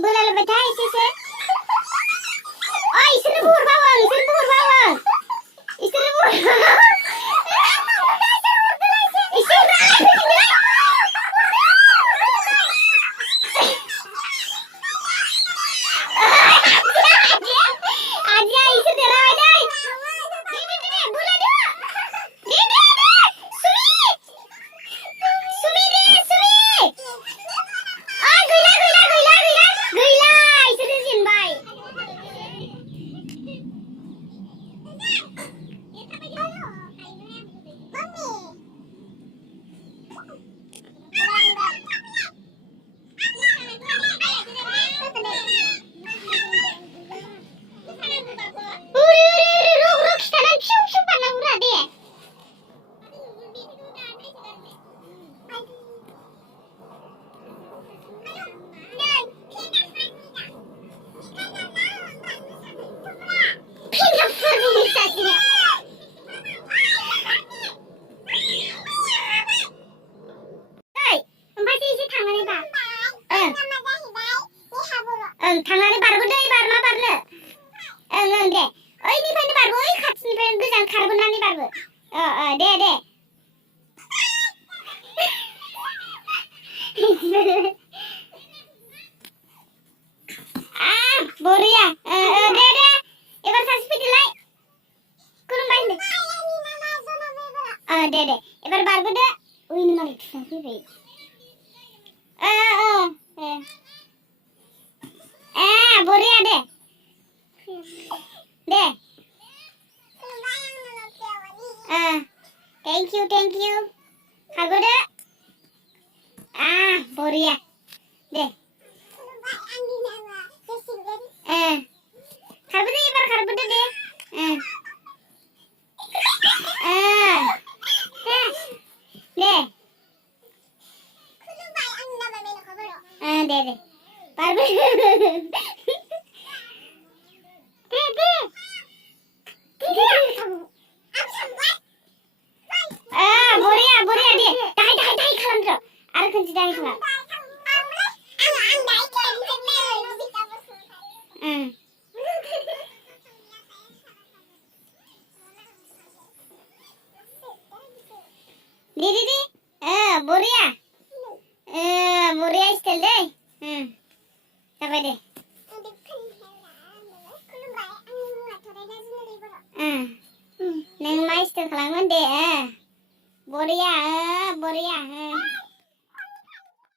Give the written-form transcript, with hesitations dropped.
बोलायलायबाय था एसे इसोरनोबो हरबावो इसोरनोबो थांनानै बारबोदो एबार मा बारनो दे ओइनिफ्रायनो बारबो ओइ खाथिनिफ्राय गोजान खारबोनानै बारबो दे बरिया दे एबार सासे फैदोलाय खुलुमबाय होनदो दे एबार बारबोदो ओइनो मालाय थुना फैबाय बरिया दे थैंक यू खारबोदो बरिया दे खारबोदो एबार खारबोदो दे दे बारबो बरिया दे दाहाय खालामदो आरो खनसे दाहाय खालाम दे बरिया स्टाइल दे जाबाय दे नों मा स्टाइल खालामगोन दे बरिया